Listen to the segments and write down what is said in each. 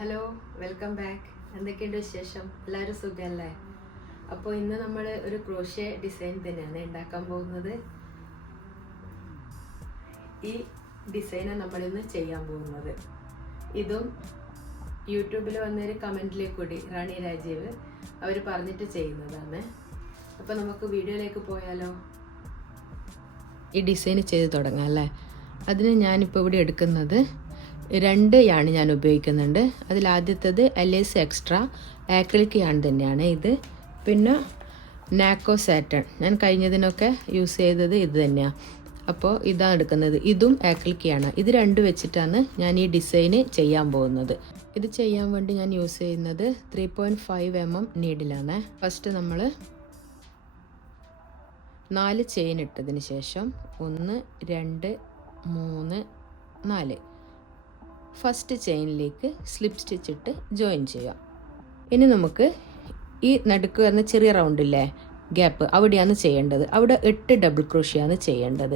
Hello, welcome back. എന്തൊക്കെയുണ്ട് വിശേഷം? എല്ലാവരും സുഖമല്ലേ? അപ്പോൾ ഇന്ന് നമ്മൾ ഒരു ക്രോഷ്യ ഡിസൈൻ തന്നെയാണ് ഉണ്ടാക്കാൻ പോകുന്നത്. ഈ ഡിസൈനാണ് നമ്മളിന്ന് ചെയ്യാൻ പോകുന്നത്. ഇതും യൂട്യൂബിൽ വന്നൊരു കമൻറ്റിലേക്ക് കൂടി റാണി രാജീവ് അവർ പറഞ്ഞിട്ട് ചെയ്യുന്നതാണ്. അപ്പോൾ നമുക്ക് വീഡിയോയിലേക്ക് പോയാലോ? ഈ ഡിസൈൻ ചെയ്ത് തുടങ്ങാം അല്ലേ? അതിന് ഞാനിപ്പോൾ ഇവിടെ എടുക്കുന്നത് 2 യാൺ ഞാൻ ഉപയോഗിക്കുന്നുണ്ട്. അതിലാദ്യത്തേത് LS എക്സ്ട്രാ ആക്രിലിക് യാൺ തന്നെയാണ് ഇത്. പിന്നെ നാക്കോ സാറ്റൺ, ഞാൻ കഴിഞ്ഞതിനൊക്കെ യൂസ് ചെയ്തത് ഇത് തന്നെയാണ്. അപ്പോൾ ഇതാണ് എടുക്കുന്നത്. ഇതും ആക്രിലിക് യാണ്. ഇത് 2 വെച്ചിട്ടാണ് ഞാൻ ഈ ഡിസൈന് ചെയ്യാൻ പോകുന്നത്. ഇത് ചെയ്യാൻ വേണ്ടി ഞാൻ യൂസ് ചെയ്യുന്നത് 3.5 mm നീഡിലാണ്. ഫസ്റ്റ് നമ്മൾ 4 ചെയിൻ ഇട്ടതിന് ശേഷം 1 2 3 4 ഫസ്റ്റ് ചെയിനിലേക്ക് സ്ലിപ്പ് സ്റ്റിച്ച് ഇട്ട് ജോയിൻ ചെയ്യാം. ഇനി നമുക്ക് ഈ നടുക്ക് വരുന്ന ചെറിയ റൗണ്ടില്ലേ ഗ്യാപ്പ്, അവിടെയാണ് ചെയ്യേണ്ടത്. അവിടെ 8 ഡബിൾ ക്രോഷ്യാണ് ചെയ്യേണ്ടത്.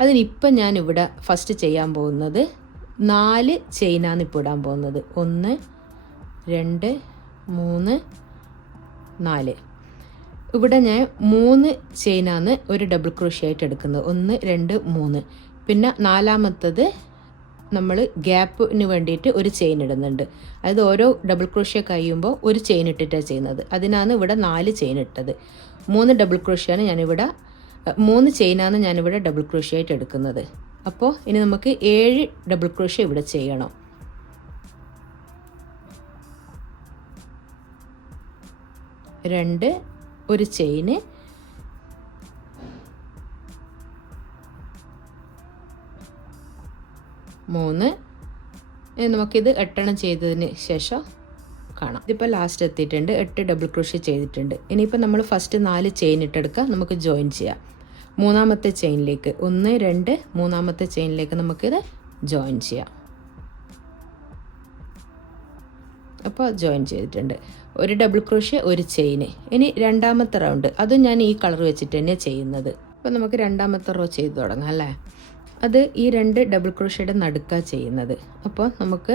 അതിനിപ്പം ഞാനിവിടെ ഫസ്റ്റ് ചെയ്യാൻ പോകുന്നത് 4 ചെയിനാണ് ഇപ്പോൾ ഇടാൻ പോകുന്നത്. 1 2 3 4. ഇവിടെ ഞാൻ 3 ചെയിനാണ് ഒരു ഡബിൾ ക്രോഷ്യ ആയിട്ട് എടുക്കുന്നത്. 1 2 3. പിന്നെ നാലാമത്തത് നമ്മൾ ഗ്യാപ്പിന് വേണ്ടിയിട്ട് ഒരു ചെയിൻ ഇടുന്നുണ്ട്. അതായത് ഓരോ ഡബിൾ ക്രോഷ്യ കഴിയുമ്പോൾ ഒരു ചെയിൻ ഇട്ടിട്ടാണ് ചെയ്യുന്നത്. അതിനാണ് ഇവിടെ 4 ചെയിൻ ഇട്ടത്. 3 ഡബിൾ ക്രോഷ്യാണ് ഞാനിവിടെ 3 ചെയിനാണ് ഞാനിവിടെ ഡബിൾ ക്രോഷ്യ ആയിട്ട് എടുക്കുന്നത്. അപ്പോൾ ഇനി നമുക്ക് 7 ഡബിൾ ക്രോഷ്യ ഇവിടെ ചെയ്യണം. രണ്ട് ഒരു ചെയിന്, 3. നമുക്കിത് 8 ചെയ്തതിന് ശേഷം കാണാം. ഇതിപ്പോൾ ലാസ്റ്റ് എത്തിയിട്ടുണ്ട്. 8 ഡബിൾ ക്രോഷ്യ ചെയ്തിട്ടുണ്ട്. ഇനിയിപ്പോൾ നമ്മൾ ഫസ്റ്റ് 4 ചെയിൻ ഇട്ടെടുക്കുക. നമുക്ക് ജോയിൻ ചെയ്യാം. മൂന്നാമത്തെ ചെയിനിലേക്ക് 1 2 മൂന്നാമത്തെ ചെയിനിലേക്ക് നമുക്കിത് ജോയിൻ ചെയ്യാം. അപ്പോൾ ജോയിൻ ചെയ്തിട്ടുണ്ട്. ഒരു ഡബിൾ ക്രോഷ്യ ഒരു ചെയിന്. ഇനി രണ്ടാമത്തെ റൗണ്ട്, അതും ഞാൻ ഈ കളർ വെച്ചിട്ട് തന്നെയാണ് ചെയ്യുന്നത്. അപ്പോൾ നമുക്ക് രണ്ടാമത്തെ റോ ചെയ്ത് തുടങ്ങാം അല്ലേ? അത് ഈ 2 ഡബിൾ ക്രോഷ്യയുടെ നടുക്കാണ് ചെയ്യുന്നത്. അപ്പോൾ നമുക്ക്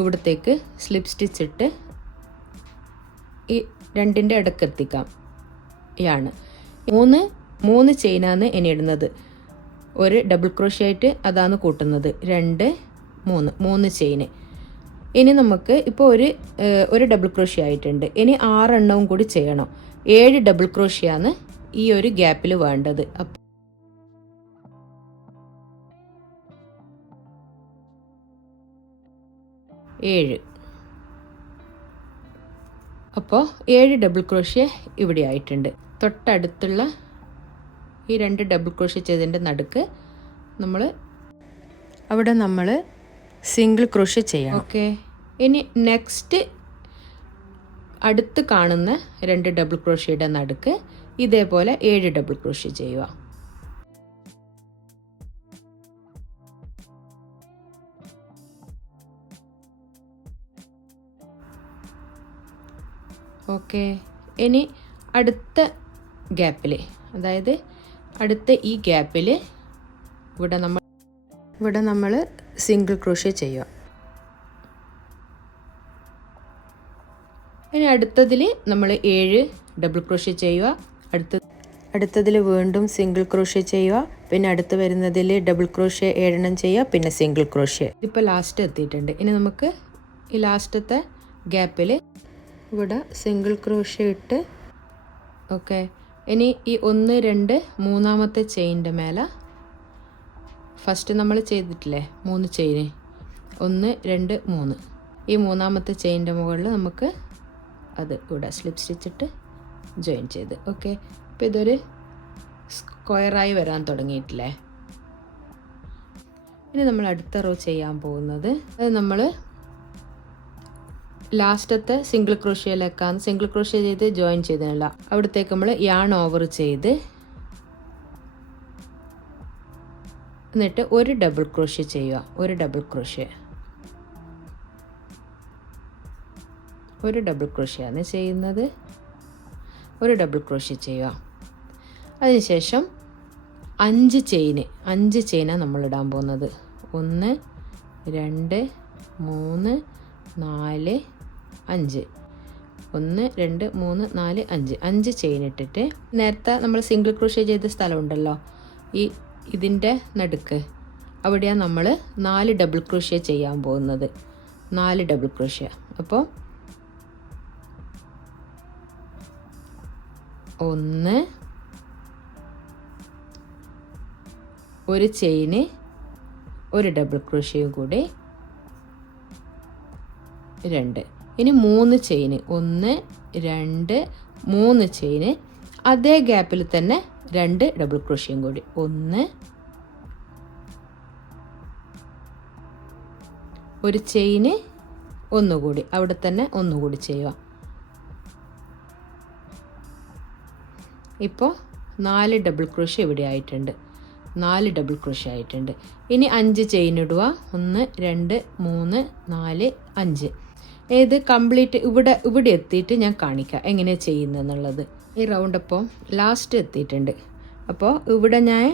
ഇവിടത്തേക്ക് സ്ലിപ്പ് സ്റ്റിച്ച് ഇട്ട് ഈ 2ൻ്റെ ഇടയ്ക്ക് എത്തിക്കാം. യാണ് 3 ചെയിനാണ് ഇനി ഇടുന്നത്. ഒരു ഡബിൾ ക്രോഷ്യ ആയിട്ട് അതാണ് കൂട്ടുന്നത്. 2 3 ചെയിന്. ഇനി നമുക്ക് ഇപ്പോൾ ഒരു ഡബിൾ ക്രോഷ്യ ആയിട്ടുണ്ട്. ഇനി 6 എണ്ണവും കൂടി ചെയ്യണം. 7 ഡബിൾ ക്രോഷ്യയാണ് ഈ ഒരു ഗ്യാപ്പിൽ വേണ്ടത്. 7. അപ്പോൾ 7 ഡബിൾ ക്രോഷ്യ ഇവിടെ ആയിട്ടുണ്ട്. തൊട്ടടുത്തുള്ള ഈ 2 ഡബിൾ ക്രോഷ്യ ചെയ്തതിൻ്റെ നടുക്ക് നമ്മൾ സിംഗിൾ ക്രോഷ്യ ചെയ്യണം. ഓക്കെ. ഇനി നെക്സ്റ്റ് അടുത്ത് കാണുന്ന 2 ഡബിൾ ക്രോഷ്യയുടെ നടുക്ക് ഇതേപോലെ 7 ഡബിൾ ക്രോഷ്യ ചെയ്യുക. ഓക്കെ. ഇനി അടുത്ത ഗ്യാപ്പിൽ, അതായത് അടുത്ത ഈ ഗ്യാപ്പിൽ ഇവിടെ നമ്മൾ സിംഗിൾ ക്രോഷ്യ ചെയ്യുക. ഇനി അടുത്തതിൽ നമ്മൾ 7 ഡബിൾ ക്രോഷ്യ ചെയ്യുക. അടുത്തതിൽ വീണ്ടും സിംഗിൾ ക്രോഷ്യ ചെയ്യുക. പിന്നെ അടുത്ത് വരുന്നതിൽ ഡബിൾ ക്രോഷ്യ 7 ചെയ്യുക. പിന്നെ സിംഗിൾ ക്രോഷ്യ. ഇപ്പോൾ ലാസ്റ്റ് എത്തിയിട്ടുണ്ട്. ഇനി നമുക്ക് ഈ ലാസ്റ്റത്തെ ഗ്യാപ്പിൽ ഇവിടെ സിംഗിൾ ക്രോഷ്യ ഇട്ട്, ഓക്കെ. ഇനി ഈ 1 2 മൂന്നാമത്തെ ചെയിൻ്റെ മേലെ ഫസ്റ്റ് നമ്മൾ ചെയ്തിട്ടില്ലേ 3 ചെയിന്, 1 2 3, ഈ മൂന്നാമത്തെ ചെയിൻ്റെ മുകളിൽ നമുക്ക് അത് ഇവിടെ സ്ലിപ്പ് സ്റ്റിച്ചിട്ട് ജോയിൻ ചെയ്ത്, ഓക്കെ. ഇപ്പോൾ ഇതൊരു സ്ക്വയറായി വരാൻ തുടങ്ങിയിട്ടില്ലേ? ഇനി നമ്മൾ അടുത്ത റോ ചെയ്യാൻ പോകുന്നത്, അത് നമ്മൾ ലാസ്റ്റത്തെ സിംഗിൾ ക്രോഷ്യയിലേക്കാണ്. സിംഗിൾ ക്രോഷ്യ ചെയ്ത് ജോയിൻ ചെയ്തില്ല. അവിടത്തേക്ക് നമ്മൾ യാൺ ഓവർ ചെയ്ത് എന്നിട്ട് ഒരു ഡബിൾ ക്രോഷ്യ ചെയ്യുക. ഒരു ഡബിൾ ക്രോഷ്യയാണ് ചെയ്യുന്നത്. ഒരു ഡബിൾ ക്രോഷ്യ ചെയ്യുക. അതിനുശേഷം 5 ചെയിനാണ് നമ്മൾ ഇടാൻ പോകുന്നത്. 1 2 3 4 5 1 2 3 4 5 5 ചെയിൻ ഇട്ടിട്ട് നേരത്തെ നമ്മൾ സിംഗിൾ ക്രോഷ്യ ചെയ്ത സ്ഥലമുണ്ടല്ലോ ഇതിൻ്റെ നടുക്ക് അവിടെയാണ് നമ്മൾ 4 ഡബിൾ ക്രോഷ്യ ചെയ്യാൻ പോകുന്നത്. 4 ഡബിൾ ക്രോഷ്യ. അപ്പോൾ 1 ഒരു ചെയിന് ഒരു ഡബിൾ ക്രോഷ്യയും കൂടി 2. ഇനി 3 ചെയിന് 1 2 3 ചെയിന് അതേ ഗ്യാപ്പിൽ തന്നെ 2 ഡബിൾ ക്രോഷ്യയും കൂടി 1 ഒരു ചെയിന് ഒന്നുകൂടി അവിടെ തന്നെ ഒന്നുകൂടി ചെയ്യുക. ഇപ്പോൾ 4 ഡബിൾ ക്രോഷ്യ ഇവിടെ ആയിട്ടുണ്ട്. 4 ഡബിൾ ക്രോഷ്യ ആയിട്ടുണ്ട്. ഇനി 5 ചെയിൻ ഇടുക. 1 2 3 4 5. ഇത് കംപ്ലീറ്റ് ഇവിടെ എത്തിയിട്ട് ഞാൻ കാണിക്കാം എങ്ങനെയാണ് ചെയ്യുന്നതെന്നുള്ളത്. ഈ റൗണ്ട് അപ്പോൾ ലാസ്റ്റ് എത്തിയിട്ടുണ്ട്. അപ്പോൾ ഇവിടെ ഞാൻ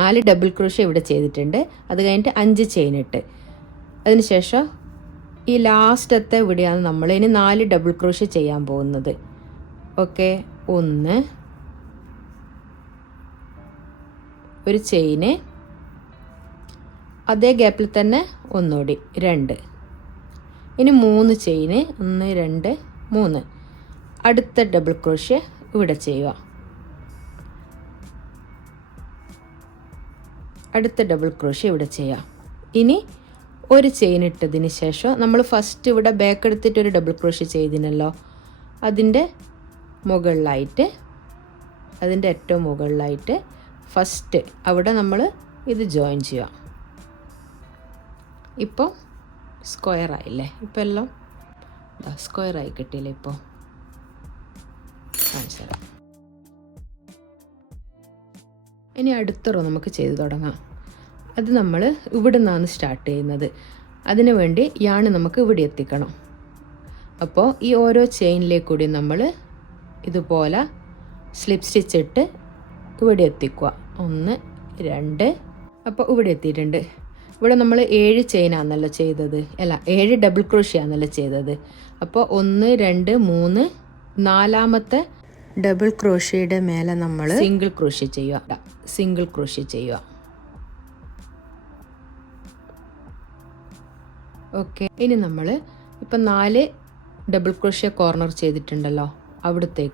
4 ഡബിൾ ക്രോഷ്യ ഇവിടെ ചെയ്തിട്ടുണ്ട്. അത് കഴിഞ്ഞിട്ട് 5 ചെയിൻ ഇട്ട് അതിനുശേഷം ഈ ലാസ്റ്റത്തെ ഇവിടെയാണ് നമ്മൾ ഇനി 4 ഡബിൾ ക്രോഷ്യ ചെയ്യാൻ പോകുന്നത്. ഓക്കെ, 1 ഒരു ചെയിന് അതേ ഗ്യാപ്പിൽ തന്നെ ഒന്നുകൂടി 2. ഇനി 3 ചെയിന് 1 2 3 അടുത്ത ഡബിൾ ക്രോഷ്യ ഇവിടെ ചെയ്യുക. അടുത്ത ഡബിൾ ക്രോഷ്യ ഇവിടെ ചെയ്യാം. ഇനി ഒരു ചെയിൻ ഇട്ടതിന് ശേഷം നമ്മൾ ഫസ്റ്റ് ഇവിടെ ബാക്ക് എടുത്തിട്ട് ഒരു ഡബിൾ ക്രോഷ്യ ചെയ്തിനല്ലോ, അതിൻ്റെ മുകളിലായിട്ട് അതിൻ്റെ ഏറ്റവും മുകളിലായിട്ട് ഫസ്റ്റ് അവിടെ നമ്മൾ ഇത് ജോയിൻ ചെയ്യുക. ഇപ്പോൾ സ്ക്വയർ ആയില്ലേ? ഇപ്പോൾ എല്ലാം സ്ക്വയർ ആയി കിട്ടിയില്ലേ? ഇപ്പോൾ കാണിച്ചു തരാം. ഇനി അടുത്ത റോ നമുക്ക് ചെയ്ത് തുടങ്ങാം. അത് നമ്മൾ ഇവിടെ നിന്നാണ് സ്റ്റാർട്ട് ചെയ്യുന്നത്. അതിനു വേണ്ടി യാണ് നമുക്ക് ഇവിടെ എത്തിക്കണം. അപ്പോൾ ഈ ഓരോ ചെയിനിലേക്കൂടി നമ്മൾ ഇതുപോലെ സ്ലിപ്പ് സ്റ്റിച്ച് ഇട്ട് ഇവിടെ എത്തിക്കുക. 1 2. അപ്പോൾ ഇവിടെ എത്തിയിട്ടുണ്ട്. ഇവിടെ നമ്മൾ 7 ചെയിനാണല്ലോ ചെയ്തത്, അല്ല 7 ഡബിൾ ക്രോഷ്യ ആണല്ലോ ചെയ്തത്. അപ്പോൾ 1 2 3 4ാമത്തെ ഡബിൾ ക്രോഷ്യയുടെ മേലെ നമ്മൾ സിംഗിൾ ക്രോഷ്യ ചെയ്യുക. സിംഗിൾ ക്രോഷ്യ ചെയ്യുക. ഓക്കെ, ഇനി നമ്മൾ ഇപ്പം 4 ഡബിൾ ക്രോഷ്യ കോർണർ ചെയ്തിട്ടുണ്ടല്ലോ, അവിടുത്തെ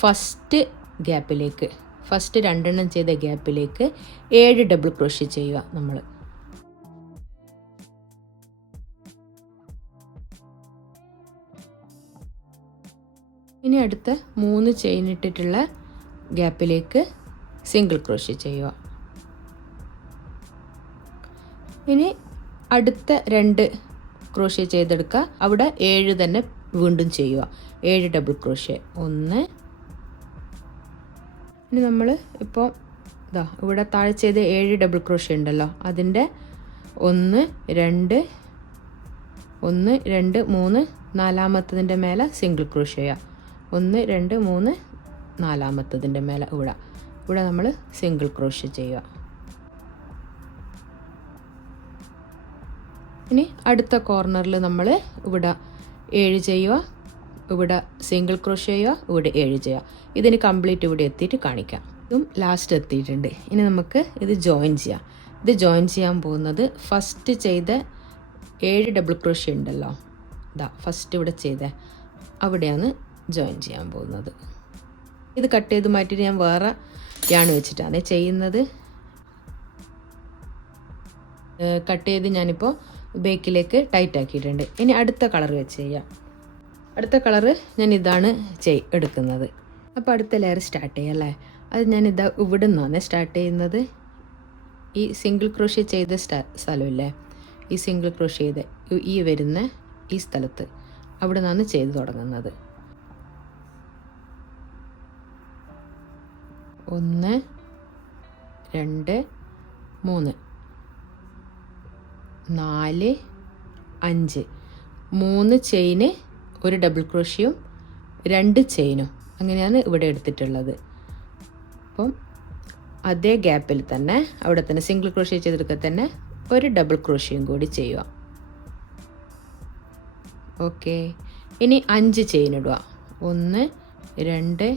ഫസ്റ്റ് ഗ്യാപ്പിലേക്ക്, ഫസ്റ്റ് 2 എണ്ണം ചെയ്ത ഗ്യാപ്പിലേക്ക് 7 ഡബിൾ ക്രോഷ്യ ചെയ്യുക നമ്മൾ. ഇനി അടുത്ത 3 ചെയിൻ ഇട്ടിട്ടുള്ള ഗ്യാപ്പിലേക്ക് സിംഗിൾ ക്രോഷ്യ ചെയ്യുക. ഇനി അടുത്ത 2 ക്രോഷ്യ ചെയ്തെടുക്കുക. അവിടെ 7 തന്നെ വീണ്ടും ചെയ്യുക. 7 ഡബിൾ ക്രോഷ്യ. 1. ഇനി നമ്മൾ ഇപ്പോൾ ഇവിടെ താഴെ ചെയ്ത 7 ഡബിൾ ക്രോഷ്യ ഉണ്ടല്ലോ, അതിൻ്റെ 1 2 1 2 3 4ാമത്തതിൻ്റെ മേലെ സിംഗിൾ ക്രോഷ്യ ചെയ്യുക. 1 2 3 4ാമത്തതിൻ്റെ മേലെ ഇവിടെ നമ്മൾ സിംഗിൾ ക്രോഷ്യ ചെയ്യുക. ഇനി അടുത്ത കോർണറിൽ നമ്മൾ ഇവിടെ 7 ചെയ്യുക, ഇവിടെ സിംഗിൾ ക്രോഷ്യ ചെയ്യുക, ഇവിടെ 7 ചെയ്യുക. ഇതിന് കംപ്ലീറ്റ് ഇവിടെ എത്തിയിട്ട് കാണിക്കാം. ഇതും ലാസ്റ്റ് എത്തിയിട്ടുണ്ട്. ഇനി നമുക്ക് ഇത് ജോയിൻ ചെയ്യാം. ഇത് ജോയിൻ ചെയ്യാൻ പോകുന്നത് ഫസ്റ്റ് ചെയ്ത 7 ഡബിൾ ക്രോഷ്യ ഉണ്ടല്ലോ, ഫസ്റ്റ് ഇവിടെ ചെയ്ത അവിടെയാണ് ജോയിൻ ചെയ്യാൻ പോകുന്നത്. ഇത് കട്ട് ചെയ്ത് മാറ്റിയിട്ട് ഞാൻ വേറെ യാണ് വെച്ചിട്ടാണ് ചെയ്യുന്നത്. കട്ട് ചെയ്ത് ഞാനിപ്പോൾ ബേക്കിലേക്ക് ടൈറ്റ് ആക്കിയിട്ടുണ്ട്. ഇനി അടുത്ത കളർ വെച്ച് ചെയ്യാം. അടുത്ത കളറ് ഞാൻ ഇതാണ് എടുക്കുന്നത്. അപ്പോൾ അടുത്ത ലെയർ സ്റ്റാർട്ട് ചെയ്യാം അല്ലേ? അത് ഞാൻ ഇവിടെ നിന്നാണ് സ്റ്റാർട്ട് ചെയ്യുന്നത്. ഈ സിംഗിൾ ക്രോഷ്യ ചെയ്ത സ്ഥലമില്ലേ, ഈ സിംഗിൾ ക്രോഷ്യ ചെയ്ത ഈ വരുന്ന ഈ സ്ഥലത്ത് അവിടെ നിന്നാണ് ചെയ്ത് തുടങ്ങുന്നത്. 1 2 3 4 5 3 ചെയിന് ഒരു ഡബിൾ ക്രോഷ്യയും 2 ചെയിനും അങ്ങനെയാണ് ഇവിടെ എടുത്തിട്ടുള്ളത്. അപ്പം അതേ ഗ്യാപ്പിൽ തന്നെ അവിടെ തന്നെ സിംഗിൾ ക്രോഷ്യ ചെയ്തെടുക്കുക തന്നെ ഒരു ഡബിൾ ക്രോഷ്യയും കൂടി ചെയ്യുക. ഓക്കെ. ഇനി 5 ചെയിൻ ഇടുക. 1 2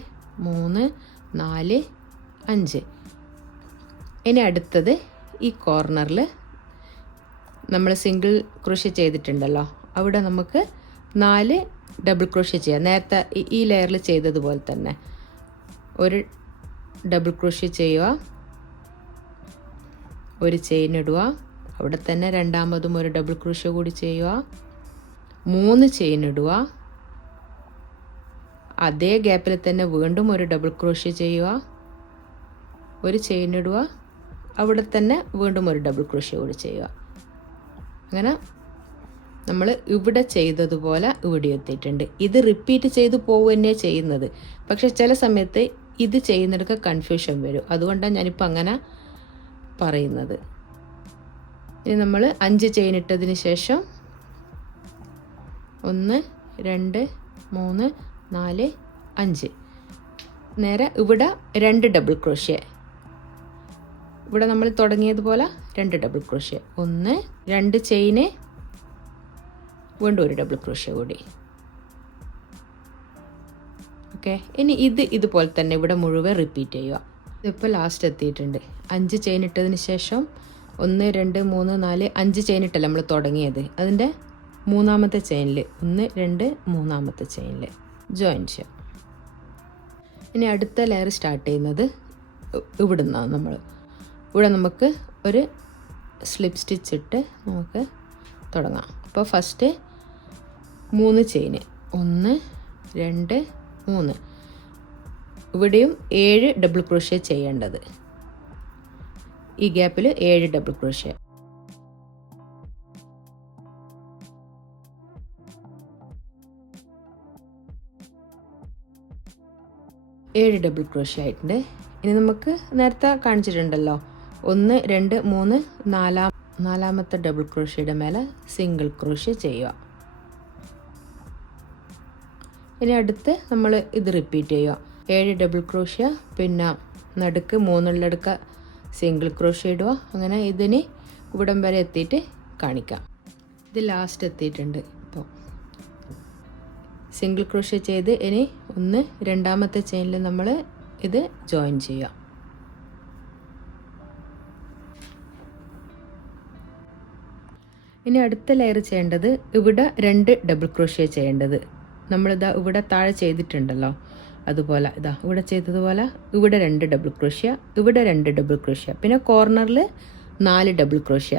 3 4 5. ഇനി അടുത്തത് ഈ കോർണറിൽ നമ്മൾ സിംഗിൾ ക്രോഷ്യ ചെയ്തിട്ടുണ്ടല്ലോ, അവിടെ നമുക്ക് 4 ഡബിൾ ക്രോഷ്യ ചെയ്യാം. നേരത്തെ ഈ ലെയറിൽ ചെയ്തതുപോലെ തന്നെ ഒരു ഡബിൾ ക്രോഷ്യ ചെയ്യുക, ഒരു ചെയിൻ ഇടുക, അവിടെ തന്നെ രണ്ടാമതും ഒരു ഡബിൾ ക്രോഷ്യ കൂടി ചെയ്യുക, 3 ചെയിൻ ഇടുക, അതേ ഗ്യാപ്പിൽ തന്നെ വീണ്ടും ഒരു ഡബിൾ ക്രോഷ്യ ചെയ്യുക, ഒരു ചെയിൻ ഇടുക, അവിടെ തന്നെ വീണ്ടും ഒരു ഡബിൾ ക്രോഷ്യ കൂടി ചെയ്യുക. അങ്ങനെ നമ്മൾ ഇവിടെ ചെയ്തതുപോലെ ഇവിടെ എത്തിയിട്ടുണ്ട്. ഇത് റിപ്പീറ്റ് ചെയ്ത് പോവുക തന്നെയാണ് ചെയ്യുന്നത്. പക്ഷെ ചില സമയത്ത് ഇത് ചെയ്യുന്നിടക്ക് കൺഫ്യൂഷൻ വരും. അതുകൊണ്ടാണ് ഞാനിപ്പോൾ അങ്ങനെ പറയുന്നത്. ഇനി നമ്മൾ 5 ചെയിൻ ഇട്ടതിന് ശേഷം 1 2 3 4 5 നേരെ ഇവിടെ 2 ഡബിൾ ക്രോഷ്യ. ഇവിടെ നമ്മൾ തുടങ്ങിയതുപോലെ 2 ഡബിൾ ക്രോഷ്യ, 1 2 ചെയിന്, വീണ്ടും ഒരു ഡബിൾ ക്രോഷ്യ കൂടി. ഓക്കെ. ഇനി ഇതുപോലെ തന്നെ ഇവിടെ മുഴുവൻ റിപ്പീറ്റ് ചെയ്യുക. ഇതിപ്പോൾ ലാസ്റ്റ് എത്തിയിട്ടുണ്ട്. 5 ചെയിൻ ഇട്ടതിന് ശേഷം 1 2 3 4 5 ചെയിൻ ഇട്ടല്ലേ നമ്മൾ തുടങ്ങിയത്, അതിൻ്റെ മൂന്നാമത്തെ ചെയിനിൽ 1 2 മൂന്നാമത്തെ ചെയിനിൽ ജോയിൻ ചെയ്യാം. ഇനി അടുത്ത ലെയർ സ്റ്റാർട്ട് ചെയ്യുന്നത് ഇവിടെ നിന്നാണ്. ഇവിടെ നമുക്ക് ഒരു സ്ലിപ്പ് സ്റ്റിച്ച് ഇട്ട് നമുക്ക് തുടങ്ങാം. അപ്പോൾ ഫസ്റ്റ് 3 ചെയിന്, 1 2 3. ഇവിടെയും 7 ഡബിൾ ക്രോഷ്യ ചെയ്യേണ്ടത്. ഈ ഗ്യാപ്പിൽ 7 ഡബിൾ ക്രോഷ്യ. ഏഴ് ഡബിൾ ക്രോഷ്യ ആയിട്ടുണ്ട്. ഇനി നമുക്ക് നേരത്തെ കാണിച്ചിട്ടുണ്ടല്ലോ 1 2 3 നാലാമത്തെ ഡബിൾ ക്രോഷ്യയുടെ മേലെ സിംഗിൾ ക്രോഷ്യ ചെയ്യുക. ഇനി അടുത്ത് നമ്മൾ ഇത് റിപ്പീറ്റ് ചെയ്യുക. 7 ഡബിൾ ക്രോഷ്യ, പിന്നെ നടുക്ക് 3 സിംഗിൾ ക്രോഷ്യ ഇടുക. അങ്ങനെ ഇതിന് ഇവിടം വരെ എത്തിയിട്ട് കാണിക്കാം. ഇത് ലാസ്റ്റ് എത്തിയിട്ടുണ്ട്. ഇപ്പോൾ സിംഗിൾ ക്രോഷ്യ ചെയ്ത് ഇനി രണ്ടാമത്തെ ചെയിനിൽ നമ്മൾ ഇത് ജോയിൻ ചെയ്യുക. ഇനി അടുത്ത ലെയർ ചെയ്യേണ്ടത് ഇവിടെ 2 ഡബിൾ ക്രോഷ്യ ചെയ്യേണ്ടത്. നമ്മളിതാ ഇവിടെ താഴെ ചെയ്തിട്ടുണ്ടല്ലോ, അതുപോലെ ഇതാ ഇവിടെ ചെയ്തതുപോലെ ഇവിടെ 2 ഡബിൾ ക്രോഷ്യ, ഇവിടെ 2 ഡബിൾ ക്രോഷ്യ, പിന്നെ കോർണറിൽ 4 ഡബിൾ ക്രോഷ്യ.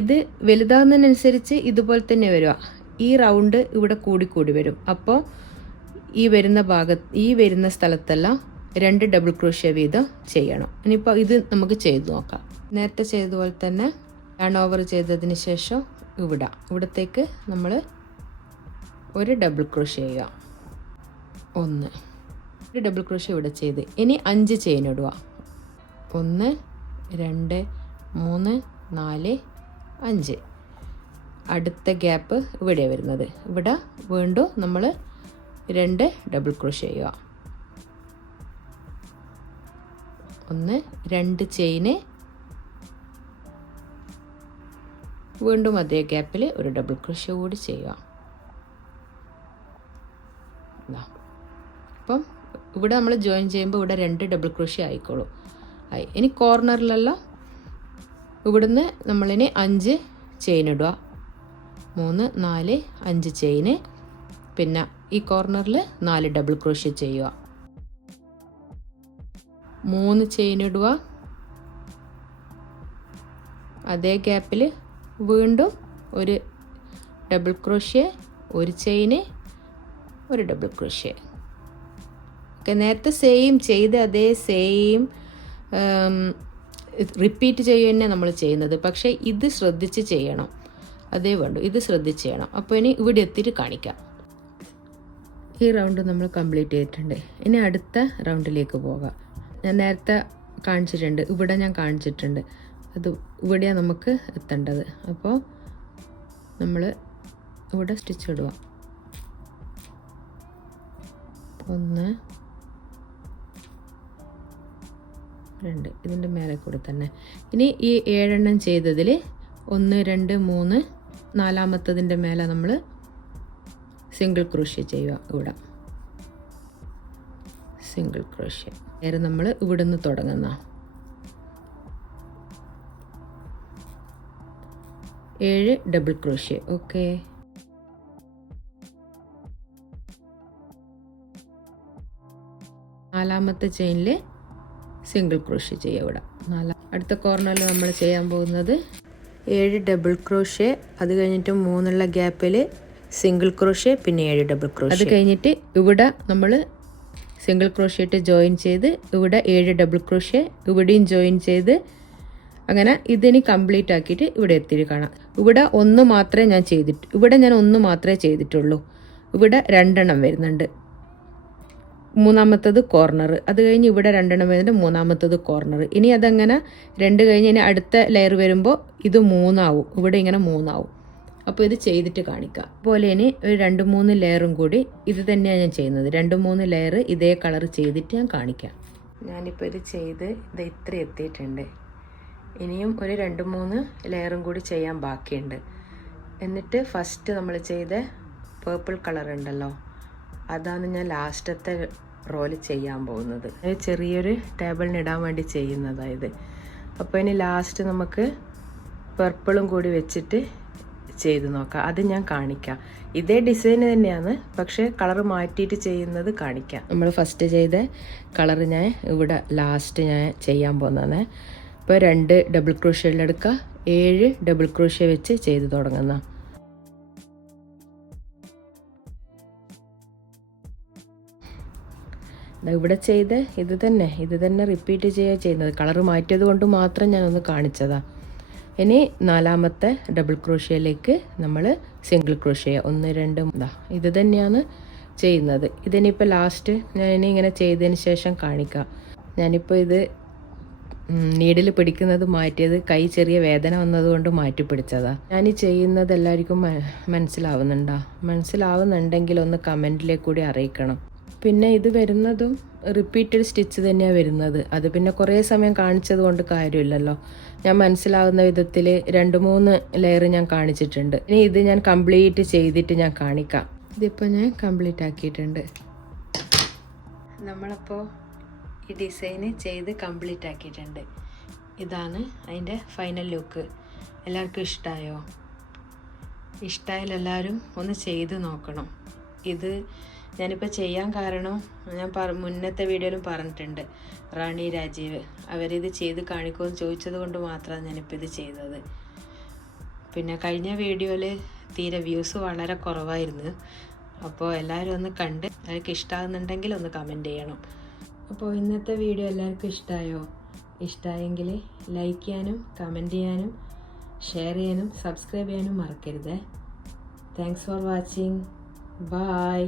ഇത് വലുതാകുന്നതിനനുസരിച്ച് ഇതുപോലെ തന്നെ വരിക. ഈ റൗണ്ട് ഇവിടെ കൂടി വരും. അപ്പോൾ ഈ വരുന്ന സ്ഥലത്തെല്ലാം 2 ഡബിൾ ക്രോഷ്യ വീതം ചെയ്യണം. ഇനിയിപ്പോൾ ഇത് നമുക്ക് ചെയ്ത് നോക്കാം. നേരത്തെ ചെയ്തതുപോലെ തന്നെ ടേൺ ഓവർ ചെയ്തതിന് ശേഷം ഇവിടത്തേക്ക് നമ്മൾ ഒരു ഡബിൾ ക്രോഷ്യ ചെയ്യുക. 1 ഡബിൾ ക്രോഷ്യ ഇവിടെ ചെയ്ത് ഇനി 5 ചെയിൻ ഇടുക. 1 2 3 4 5. അടുത്ത ഗ്യാപ്പ് ഇവിടെ വരുന്നത്. ഇവിടെ വീണ്ടും നമ്മൾ 2 ഡബിൾ ക്രോഷ്യ ചെയ്യുക. 1 2 ചെയിന്, വീണ്ടും അതേ ഗ്യാപ്പിൽ ഒരു ഡബിൾ ക്രോഷ്യ കൂടി ചെയ്യുക. അപ്പം ഇവിടെ നമ്മൾ ജോയിൻ ചെയ്യുമ്പോൾ ഇവിടെ 2 ഡബിൾ ക്രോഷ്യ ആയിക്കോളും. ഇനി കോർണറിലെല്ലാം ഇവിടുന്ന് നമ്മളിനി 5 ചെയിൻ ഇടുക. 3 4 5 ചെയിന്, പിന്നെ ഈ കോർണറിൽ 4 ഡബിൾ ക്രോഷ്യ ചെയ്യുക. 3 ചെയിൻ ഇടുക. അതേ ഗ്യാപ്പിൽ വീണ്ടും ഒരു ഡബിൾ ക്രോഷ്യ, ഒരു ചെയിന്, ഒരു ഡബിൾ ക്രോഷ്യ. ഓക്കെ. നേരത്തെ ചെയ്ത് അതേ റിപ്പീറ്റ് ചെയ്യുക തന്നെ നമ്മൾ ചെയ്യുന്നത്. പക്ഷേ ഇത് ശ്രദ്ധിച്ച് ചെയ്യണം. അതേ വേണ്ടു, ഇത് ശ്രദ്ധിച്ച് ചെയ്യണം. അപ്പോൾ ഇനി ഇവിടെ എത്തിയിട്ട് കാണിക്കാം. ഈ റൗണ്ട് നമ്മൾ കംപ്ലീറ്റ് ചെയ്തിട്ടുണ്ട്. ഇനി അടുത്ത റൗണ്ടിലേക്ക് പോകാം. ഞാൻ നേരത്തെ കാണിച്ചിട്ടുണ്ട്, ഇവിടെ ഞാൻ കാണിച്ചിട്ടുണ്ട്. അത് ഇവിടെയാണ് നമുക്ക് എത്തേണ്ടത്. അപ്പോൾ നമ്മൾ ഇവിടെ സ്റ്റിച്ച് ഇടുക. 1 2 ഇതിൻ്റെ മേലെ കൂടെ തന്നെ. ഇനി ഈ 7 ചെയ്തതിൽ 1 2 3 നാലാമത്തതിൻ്റെ മേലെ നമ്മൾ സിംഗിൾ ക്രോഷ്യ ചെയ്യുക. ഇവിടെ സിംഗിൾ ക്രോഷ്യ. നേരെ നമ്മൾ ഇവിടെ നിന്ന് തുടങ്ങുന്ന 7 ഡബിൾ ക്രോഷ്യ. ഓക്കെ, നാലാമത്തെ ചെയിനിൽ സിംഗിൾ ക്രോഷ്യ ചെയ്യുക. ഇവിടെ അടുത്ത കോർണറിൽ നമ്മൾ ചെയ്യാൻ പോകുന്നത് 7 ഡബിൾ ക്രോഷ്യ. അത് കഴിഞ്ഞിട്ട് 3 ഗ്യാപ്പിൽ സിംഗിൾ ക്രോഷ്യ, പിന്നെ 7 ഡബിൾ ക്രോഷ്യ. അത് കഴിഞ്ഞിട്ട് ഇവിടെ നമ്മൾ സിംഗിൾ ക്രോഷ്യ ഇട്ട് ജോയിൻ ചെയ്ത് ഇവിടെ 7 ഡബിൾ ക്രോഷ്യ, ഇവിടെയും ജോയിൻ ചെയ്ത്, അങ്ങനെ ഇതിനി കംപ്ലീറ്റ് ആക്കിയിട്ട് ഇവിടെ എത്തിയിട്ട് കാണാം. ഇവിടെ ഒന്ന് മാത്രമേ ഞാൻ ചെയ്തിട്ടുള്ളൂ. ഇവിടെ 2 എണ്ണം വരുന്നുണ്ട്. മൂന്നാമത്തത് കോർണർ. അത് കഴിഞ്ഞ് ഇവിടെ 2 എണ്ണം വരുന്നുണ്ട്. മൂന്നാമത്തത് കോർണർ. ഇനി അതങ്ങനെ 2 കഴിഞ്ഞ് ഇനി അടുത്ത ലെയർ വരുമ്പോൾ ഇത് 3 ആവും. ഇവിടെ ഇങ്ങനെ 3 ആവും. അപ്പോൾ ഇത് ചെയ്തിട്ട് കാണിക്കാം. അതുപോലെ ഇനി ഒരു 2-3 ലെയറും കൂടി ഇത് തന്നെയാണ് ഞാൻ ചെയ്യുന്നത്. 2-3 ലെയർ ഇതേ കളർ ചെയ്തിട്ട് ഞാൻ കാണിക്കാം. ഞാനിപ്പോൾ ഇത് ചെയ്ത് ഇത് ഇത്ര എത്തിയിട്ടുണ്ട്. ഇനിയും ഒരു 2-3 ലെയറും കൂടി ചെയ്യാൻ ബാക്കിയുണ്ട്. എന്നിട്ട് ഫസ്റ്റ് നമ്മൾ ചെയ്ത പേർപ്പിൾ കളർ ഉണ്ടല്ലോ, അതാണ് ഞാൻ ലാസ്റ്റത്തെ റോല് ചെയ്യാൻ പോകുന്നത്. ചെറിയൊരു ടേബിളിന് ഇടാൻ വേണ്ടി ചെയ്യുന്നതായത്. അപ്പോൾ ഇനി ലാസ്റ്റ് നമുക്ക് പർപ്പിളും കൂടി വെച്ചിട്ട് ചെയ്ത് നോക്കാം. അത് ഞാൻ കാണിക്കാം. ഇതേ ഡിസൈൻ തന്നെയാണ്, പക്ഷേ കളർ മാറ്റിയിട്ട് ചെയ്യുന്നത് കാണിക്കാം. നമ്മൾ ഫസ്റ്റ് ചെയ്ത കളർ ഞാൻ ഇവിടെ ലാസ്റ്റ് ഞാൻ ചെയ്യാൻ പോകുന്നതാണ്. ഇപ്പോൾ 2 ഡബിൾ ക്രോഷ്യയിലെടുക്കുക, 7 ഡബിൾ ക്രോഷ്യ വെച്ച് ചെയ്ത് തുടങ്ങുന്ന. ഇവിടെ ചെയ്ത് ഇത് തന്നെ റിപ്പീറ്റ് ചെയ്യുന്നത്. കളർ മാറ്റിയത് കൊണ്ട് മാത്രം ഞാനൊന്ന് കാണിച്ചതാണ്. ഇനി 4ാമത്തെ ഡബിൾ ക്രോഷ്യയിലേക്ക് നമ്മൾ സിംഗിൾ ക്രോഷ്യ 1 2 ഇത് തന്നെയാണ് ചെയ്യുന്നത്. ഇതിനിപ്പോൾ ലാസ്റ്റ് ഞാൻ ഇനി ഇങ്ങനെ ചെയ്തതിന് ശേഷം കാണിക്കാം. ഞാനിപ്പോൾ ഇത് നീഡിൽ പിടിക്കുന്നത് മാറ്റിയത് കൈ ചെറിയ വേദന വന്നതുകൊണ്ട് മാറ്റി പിടിച്ചതാണ്. ഞാൻ ഈ ചെയ്യുന്നത് എല്ലാവർക്കും മനസ്സിലാവുന്നുണ്ടെങ്കിൽ ഒന്ന് കമൻറ്റിലേക്ക് കൂടി അറിയിക്കണം. പിന്നെ ഇത് വരുന്നതും റിപ്പീറ്റഡ് സ്റ്റിച്ച് തന്നെയാണ് വരുന്നത്. അത് പിന്നെ കുറേ സമയം കാണിച്ചത് കൊണ്ട് കാര്യമില്ലല്ലോ. ഞാൻ മനസ്സിലാവുന്ന വിധത്തിൽ 2-3 ലെയർ ഞാൻ കാണിച്ചിട്ടുണ്ട്. ഇനി ഇത് ഞാൻ കംപ്ലീറ്റ് ചെയ്തിട്ട് ഞാൻ കാണിക്കാം. ഇതിപ്പോൾ ഞാൻ കംപ്ലീറ്റ് ആക്കിയിട്ടുണ്ട്. നമ്മളപ്പോൾ ഈ ഡിസൈന് ചെയ്ത് കംപ്ലീറ്റ് ആക്കിയിട്ടുണ്ട്. ഇതാണ് അതിൻ്റെ ഫൈനൽ ലുക്ക്. എല്ലാവർക്കും ഇഷ്ടമായോ? ഇഷ്ടമായാൽ എല്ലാവരും ഒന്ന് ചെയ്ത് നോക്കണം. ഇത് ഞാനിപ്പോൾ ചെയ്യാൻ കാരണം ഞാൻ മുന്നത്തെ വീഡിയോയിലും പറഞ്ഞിട്ടുണ്ട്. റാണി രാജീവ് അവരിത് ചെയ്ത് കാണിക്കുമെന്ന് ചോദിച്ചത് കൊണ്ട് മാത്രമാണ് ഞാനിപ്പോൾ ഇത് ചെയ്തത്. പിന്നെ കഴിഞ്ഞ വീഡിയോയിൽ തീരെ വ്യൂസ് വളരെ കുറവായിരുന്നു. അപ്പോൾ എല്ലാവരും ഒന്ന് കണ്ട് അവർക്ക് ഇഷ്ടമാകുന്നുണ്ടെങ്കിൽ ഒന്ന് കമൻറ്റ് ചെയ്യണം. അപ്പോൾ ഇന്നത്തെ വീഡിയോ എല്ലാവർക്കും ഇഷ്ടമായോ? ഇഷ്ടമായെങ്കിൽ ലൈക്ക് ചെയ്യാനും കമൻറ്റ് ചെയ്യാനും ഷെയർ ചെയ്യാനും സബ്സ്ക്രൈബ് ചെയ്യാനും മറക്കരുത്. Thanks for watching. ബൈ.